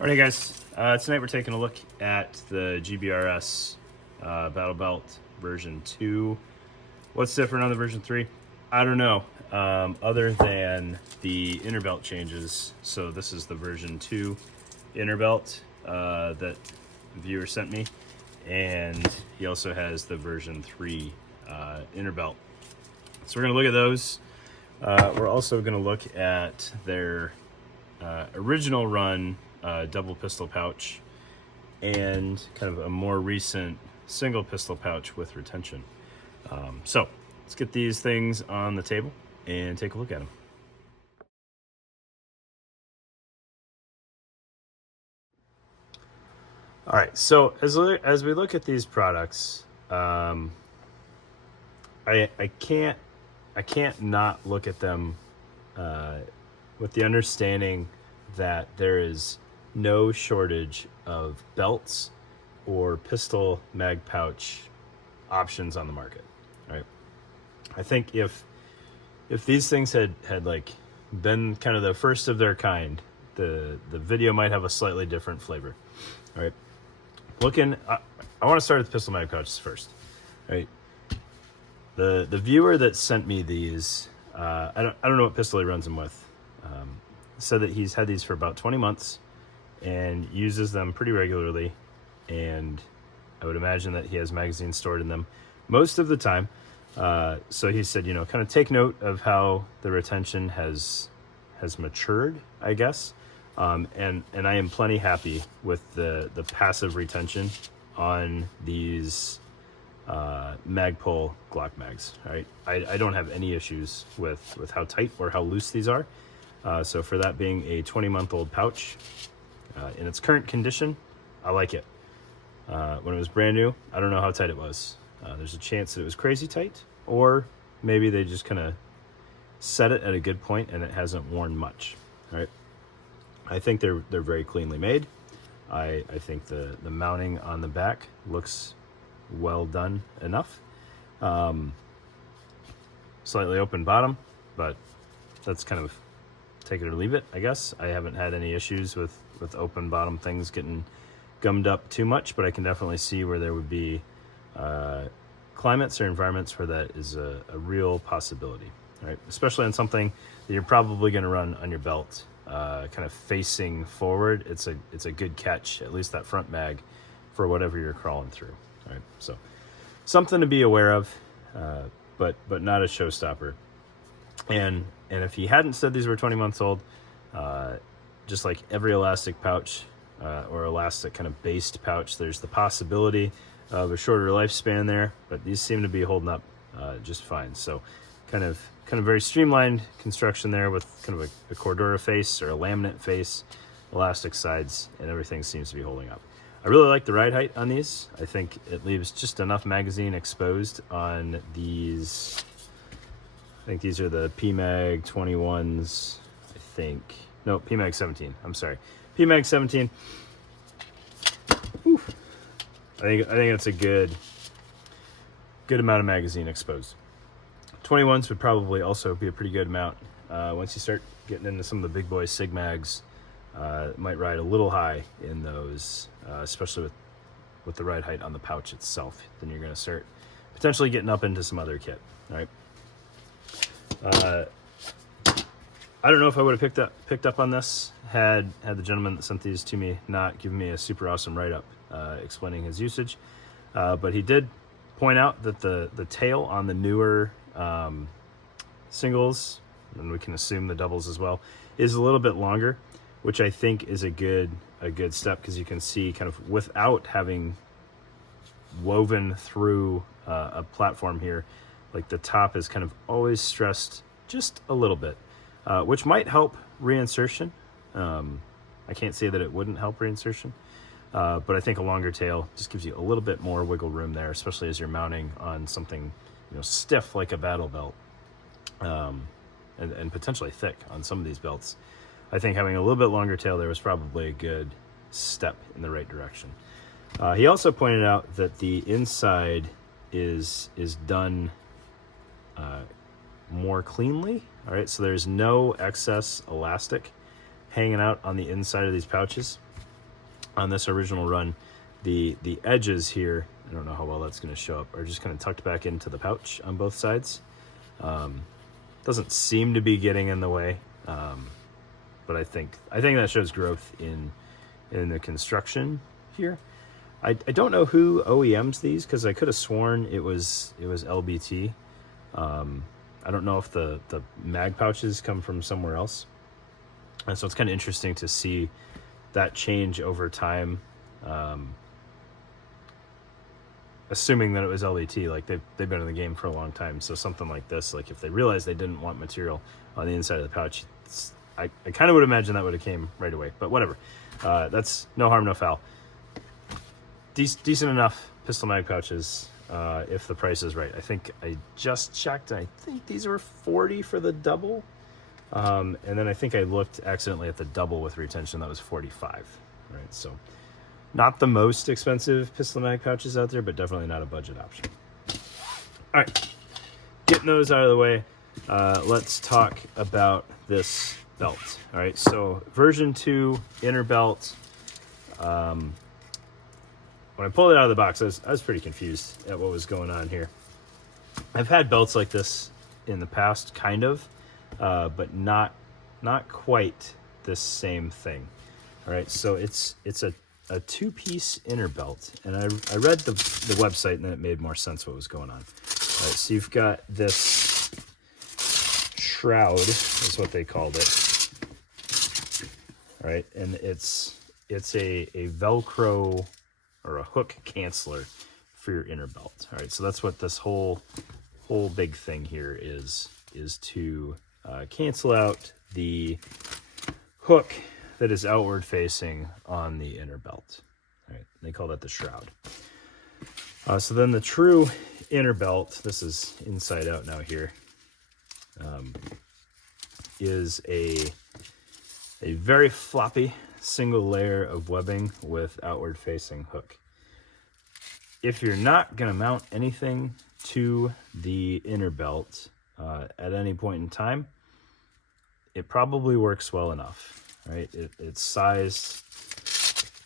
Alright guys, tonight we're taking a look at the GBRS Battle Belt version 2. What's different on the version 3? I don't know, other than the inner belt changes. So this is the version 2 inner belt that the viewer sent me, and he also has the version 3 inner belt. So we're going to look at those. We're also going to look at their original run double pistol pouch and kind of a more recent single pistol pouch with retention. So let's get these things on the table and take a look at them. All right, so as we look at these products, I can't not look at them with the understanding that there is no shortage of belts or pistol mag pouch options on the market, right? I think if these things had like been kind of the first of their kind, the video might have a slightly different flavor, right? I want to start with pistol mag pouches first, right? The viewer that sent me these, I don't know what pistol he runs them with, said that he's had these for about 20 months and uses them pretty regularly, and I would imagine that he has magazines stored in them most of the time. So he said, you know, kind of take note of how the retention has matured, I guess. And I am plenty happy with the passive retention on these Magpul Glock mags, right? I don't have any issues with how tight or how loose these are. So for that being a 20-month-old pouch, in its current condition, I like it. When it was brand new, I don't know how tight it was. There's a chance that it was crazy tight, or maybe they just kind of set it at a good point and it hasn't worn much, right? I think they're very cleanly made. I think the mounting on the back looks well done enough. Slightly open bottom, but that's kind of take it or leave it, I guess. I haven't had any issues with open bottom things getting gummed up too much, but I can definitely see where there would be climates or environments where that is a real possibility, right? Especially on something that you're probably going to run on your belt, kind of facing forward. It's a good catch, at least that front mag, for whatever you're crawling through, right? So something to be aware of, but not a showstopper. And if he hadn't said these were 20 months old, just like every elastic pouch or elastic kind of based pouch, there's the possibility of a shorter lifespan there, but these seem to be holding up just fine. So kind of very streamlined construction there with kind of a Cordura face or a laminate face, elastic sides, and everything seems to be holding up. I really like the ride height on these. I think it leaves just enough magazine exposed on these. I think these are the PMag 21s, I think. No, PMag 17, I'm sorry. PMag 17. Whew. I think it's a good amount of magazine exposed. 21s would probably also be a pretty good amount. Once you start getting into some of the big boy Sig mags, it might ride a little high in those, especially with the ride height on the pouch itself. Then you're gonna start potentially getting up into some other kit, all right? I don't know if I would have picked up on this had the gentleman that sent these to me not given me a super awesome write-up explaining his usage, but he did point out that the tail on the newer singles, and we can assume the doubles as well, is a little bit longer, which I think is a good step, because you can see kind of without having woven through a platform here, like the top is kind of always stressed just a little bit, which might help reinsertion. I can't say that it wouldn't help reinsertion, but I think a longer tail just gives you a little bit more wiggle room there, especially as you're mounting on something, you know, stiff like a battle belt, and potentially thick on some of these belts. I think having a little bit longer tail there was probably a good step in the right direction. He also pointed out that the inside is done more cleanly. All right, so there's no excess elastic hanging out on the inside of these pouches. on this original run, the edges here, I don't know how well that's going to show up, are just kind of tucked back into the pouch on both sides. Doesn't seem to be getting in the way, but I think that shows growth in the construction here. I don't know who OEMs these, because I could have sworn it was LBT. I don't know if the mag pouches come from somewhere else, and so it's kind of interesting to see that change over time. Assuming that it was LBT, like they've been in the game for a long time, so something like this, like if they realized they didn't want material on the inside of the pouch, I kind of would imagine that would have came right away, but whatever. That's no harm, no foul. Decent enough pistol mag pouches, if the price is right. I think I just checked, and I think these were $40 for the double, and then I think I looked accidentally at the double with retention, that was $45. Right, so not the most expensive pistol mag pouches out there, but definitely not a budget option. All right, getting those out of the way, let's talk about this belt. All right, so version 2 inner belt. When I pulled it out of the box, I was pretty confused at what was going on here. I've had belts like this in the past, kind of, but not quite the same thing. All right, so it's a two-piece inner belt, and I read the website, and then it made more sense what was going on. All right, so you've got this shroud, is what they called it. All right, and it's a Velcro or a hook canceller for your inner belt. All right, so that's what this whole big thing here is to cancel out the hook that is outward facing on the inner belt. All right, they call that the shroud. So then the true inner belt, this is inside out now here, is a very floppy single layer of webbing with outward facing hook. If you're not going to mount anything to the inner belt at any point in time, it probably works well enough. Right? It's sized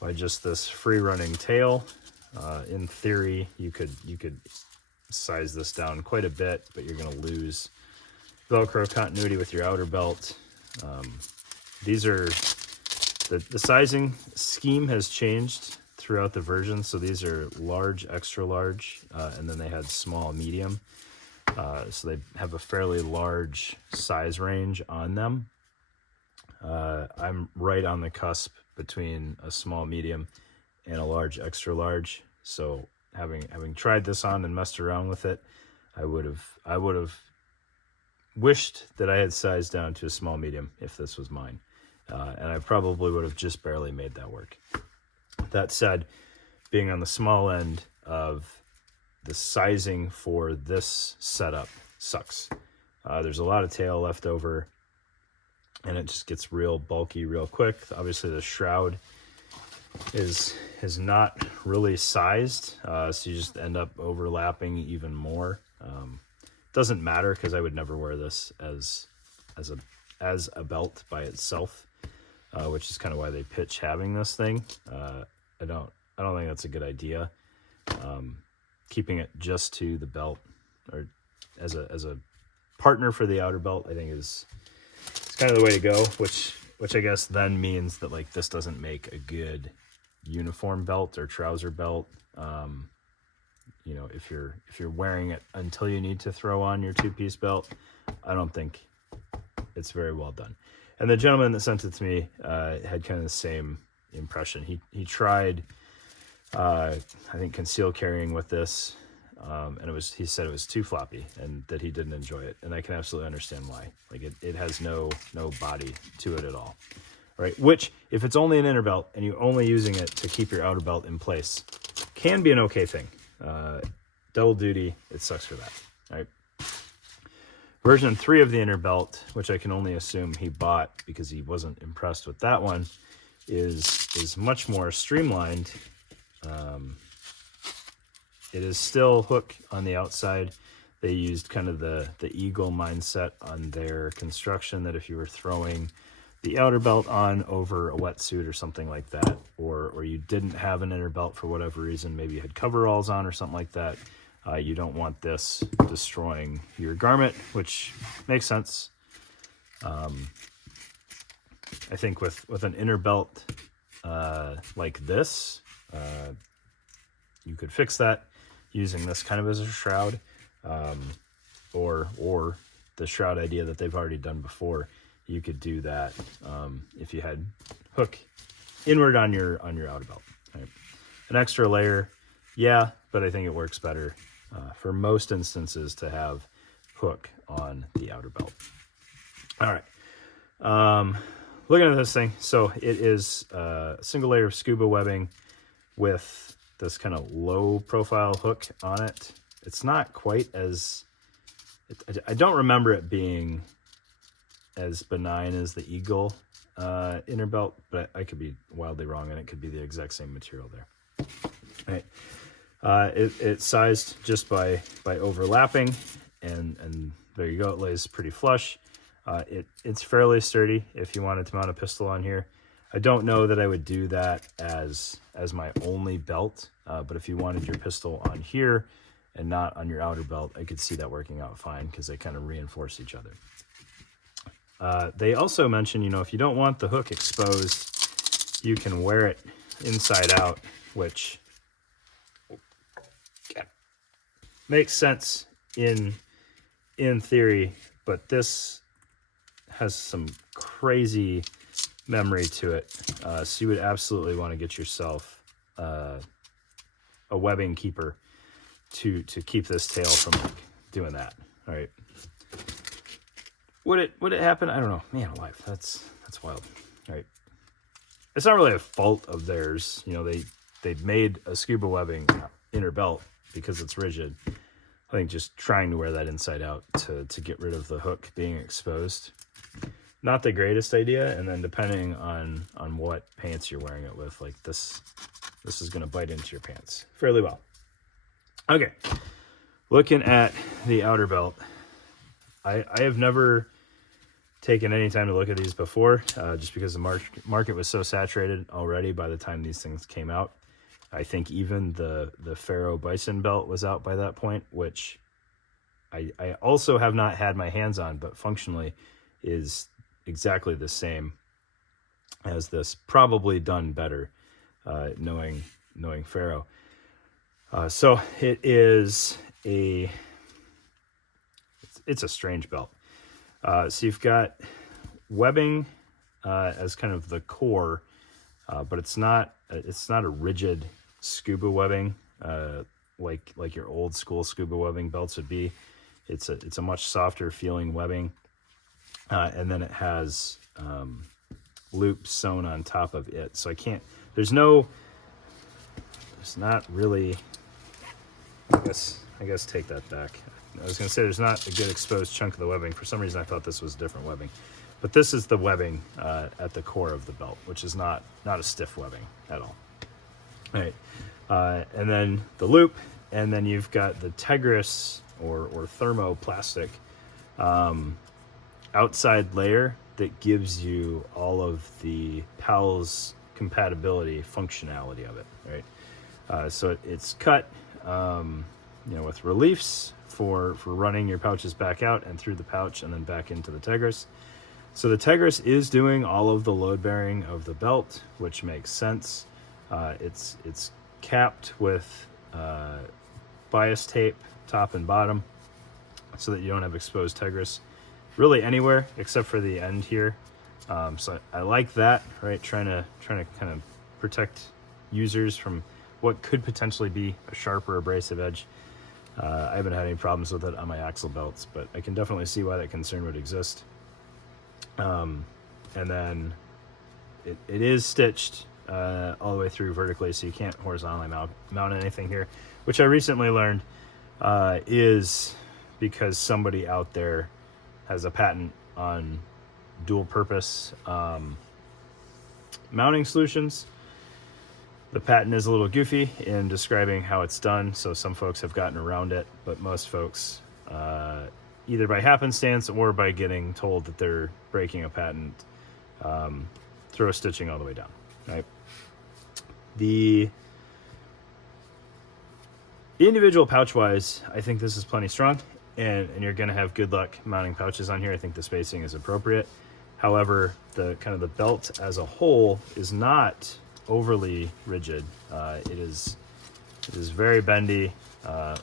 by just this free running tail. In theory, you could size this down quite a bit, but you're going to lose Velcro continuity with your outer belt. These are the sizing scheme has changed throughout the version, so these are large, extra large, and then they had small, medium. So they have a fairly large size range on them. I'm right on the cusp between a small, medium, and a large, extra large. So having tried this on and messed around with it, I would have wished that I had sized down to a small, medium if this was mine, and I probably would have just barely made that work. That said, being on the small end of the sizing for this setup sucks. There's a lot of tail left over, and it just gets real bulky real quick. Obviously, the shroud is not really sized, so you just end up overlapping even more. Doesn't matter, because I would never wear this as a belt by itself, which is kind of why they pitch having this thing. I don't think that's a good idea. Keeping it just to the belt, or as a partner for the outer belt, I think it's kind of the way to go, which I guess then means that, like, this doesn't make a good uniform belt or trouser belt. You know, if you're wearing it until you need to throw on your two-piece belt, I don't think it's very well done. And the gentleman that sent it to me had kind of the same impression. He tried, I think, concealed carrying with this, and he said it was too floppy and that he didn't enjoy it. And I can absolutely understand why. Like, it has no body to it at all, right? Which, if it's only an inner belt and you're only using it to keep your outer belt in place, can be an okay thing. Double duty, it sucks for that, right? Version 3 of the inner belt, which I can only assume he bought because he wasn't impressed with that one, is much more streamlined. It is still hook on the outside. They used kind of the Eagle mindset on their construction, that if you were throwing the outer belt on over a wetsuit or something like that, or you didn't have an inner belt for whatever reason, maybe you had coveralls on or something like that, you don't want this destroying your garment, which makes sense. I think with an inner belt like this, you could fix that using this kind of as a shroud, or the shroud idea that they've already done before. You could do that if you had hook inward on your outer belt. Right? An extra layer, yeah, but I think it works better for most instances to have hook on the outer belt. All right. Looking at this thing, so it is a single layer of scuba webbing with this kind of low profile hook on it. It's not quite as, I don't remember it being as benign as the Eagle inner belt, but I could be wildly wrong, and it could be the exact same material there. All right. It's sized just by overlapping, and there you go. It lays pretty flush. It's fairly sturdy if you wanted to mount a pistol on here. I don't know that I would do that as my only belt, but if you wanted your pistol on here and not on your outer belt, I could see that working out fine because they kind of reinforce each other. They also mention, if you don't want the hook exposed, you can wear it inside out, which makes sense in theory, but this has some crazy memory to it. So you would absolutely want to get yourself a webbing keeper to keep this tail from doing that. All right. Would it happen? I don't know. Man alive, that's wild. All right. It's not really a fault of theirs. They've made a scuba webbing inner belt because it's rigid. I think just trying to wear that inside out to get rid of the hook being exposed, not the greatest idea. And then depending on what pants you're wearing it with, like this is going to bite into your pants fairly well. Okay, looking at the outer belt, I have never taken any time to look at these before, just because the market was so saturated already by the time these things came out. I think even the Faro Bison belt was out by that point, which I also have not had my hands on, but functionally is exactly the same as this, probably done better, knowing Faro. So it is it's a strange belt. So you've got webbing as kind of the core, but it's not a rigid scuba webbing like your old school scuba webbing belts would be. It's a much softer feeling webbing, and then it has loops sewn on top of it. So there's not really, I guess take that back. I was going to say there's not a good exposed chunk of the webbing. For some reason, I thought this was different webbing. But this is the webbing at the core of the belt, which is not a stiff webbing at all. All right. And then the loop, and then you've got the Tegris or thermoplastic outside layer that gives you all of the PALS compatibility functionality of it, right? So it's cut, with reliefs for running your pouches back out and through the pouch and then back into the Tegris. So the Tegris is doing all of the load bearing of the belt, which makes sense. It's capped with bias tape top and bottom so that you don't have exposed Tegris really anywhere except for the end here. So I like that, right? Trying to kind of protect users from what could potentially be a sharp or abrasive edge. I haven't had any problems with it on my axle belts, but I can definitely see why that concern would exist. And then it is stitched all the way through vertically, so you can't horizontally mount anything here, which I recently learned is because somebody out there has a patent on dual purpose mounting solutions. The patent is a little goofy in describing how it's done, so some folks have gotten around it, but most folks, either by happenstance or by getting told that they're breaking a patent, throw stitching all the way down, right? The individual pouch wise, I think this is plenty strong, and you're going to have good luck mounting pouches on here. I think the spacing is appropriate. However, the kind of the belt as a whole is not overly rigid. It is very bendy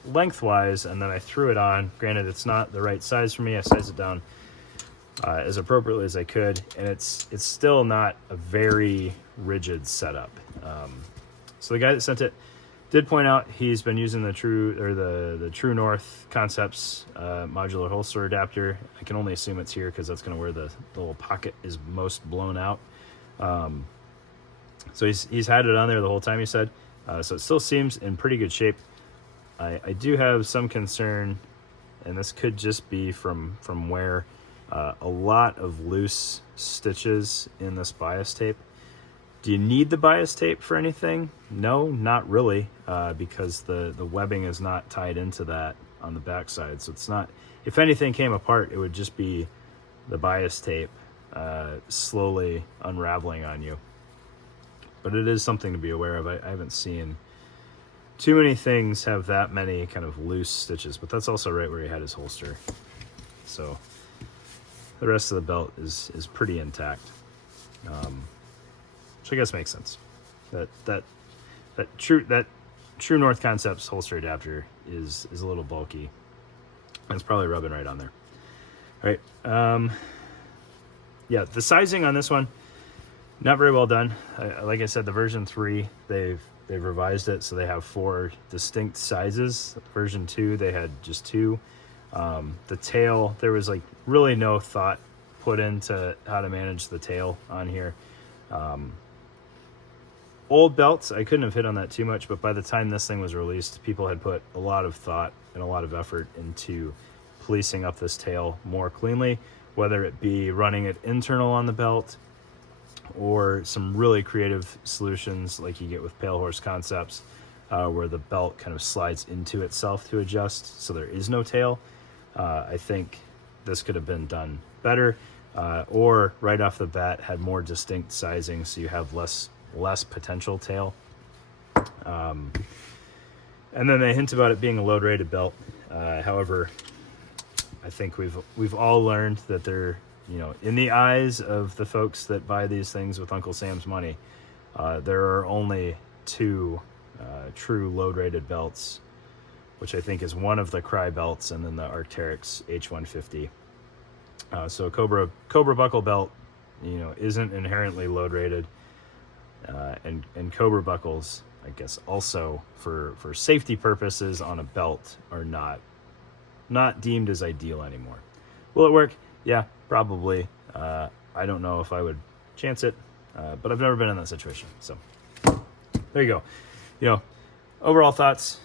lengthwise, and then I threw it on. Granted, it's not the right size for me. I sized it down as appropriately as I could, and it's still not a very rigid setup. So the guy that sent it did point out he's been using the True North Concepts modular holster adapter. I can only assume it's here because that's going to where the little pocket is most blown out. So he's had it on there the whole time, he said. So it still seems in pretty good shape. I do have some concern, and this could just be from wear. A lot of loose stitches in this bias tape. Do you need the bias tape for anything? No, not really, because the webbing is not tied into that on the backside. So it's not, if anything came apart, it would just be the bias tape slowly unraveling on you. But it is something to be aware of. I haven't seen too many things have that many kind of loose stitches, but that's also right where he had his holster. So the rest of the belt is pretty intact. Which I guess makes sense. That True North Concepts holster adapter is a little bulky. And it's probably rubbing right on there. All right. Yeah, the sizing on this one, not very well done. Like I said, the version 3, they've revised it, so they have 4 distinct sizes. Version 2, they had just 2. The tail, there was like really no thought put into how to manage the tail on here. Old belts, I couldn't have hit on that too much, but by the time this thing was released, people had put a lot of thought and a lot of effort into policing up this tail more cleanly, whether it be running it internal on the belt or some really creative solutions like you get with Pale Horse Concepts, where the belt kind of slides into itself to adjust so there is no tail. I think this could have been done better, or right off the bat had more distinct sizing so you have less potential tail. And then they hint about it being a load rated belt. However, I think we've all learned that they're, in the eyes of the folks that buy these things with Uncle Sam's money, there are only 2 true load rated belts, which I think is one of the Cry belts and then the Arc'teryx H150. So Cobra buckle belt, isn't inherently load rated. And Cobra buckles, I guess, also for safety purposes on a belt are not deemed as ideal anymore. Will it work? Yeah, probably. I don't know if I would chance it, but I've never been in that situation. So there you go. Overall thoughts.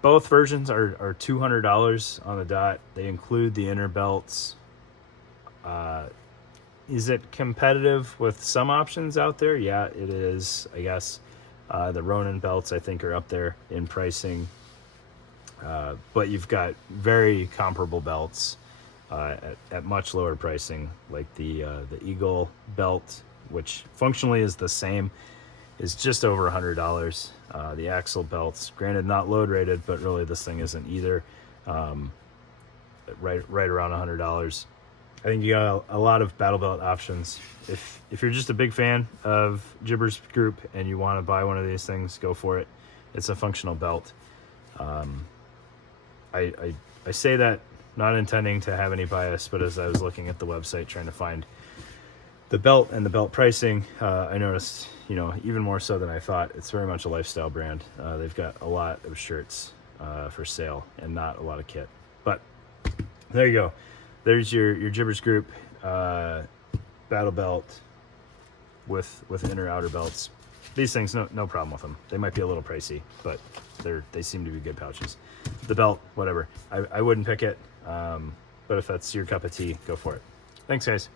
Both versions are $200 on the dot. They include the inner belts. Is it competitive with some options out there? Yeah, it is, I guess. The Ronin belts, I think, are up there in pricing. But you've got very comparable belts at much lower pricing, like the Eagle belt, which functionally is the same, is just over $100. The Axle belts, granted not load rated, but really this thing isn't either. Right around $100. I think you got a lot of battle belt options. If you're just a big fan of Gibbers Group and you want to buy one of these things, go for it. It's a functional belt. I say that not intending to have any bias, but as I was looking at the website trying to find the belt and the belt pricing, I noticed, even more so than I thought, it's very much a lifestyle brand. They've got a lot of shirts for sale and not a lot of kit. But there you go. There's your Gibbers Group battle belt with inner outer belts. These things, no problem with them. They might be a little pricey, but they seem to be good pouches. The belt, whatever. I wouldn't pick it, but if that's your cup of tea, go for it. Thanks, guys.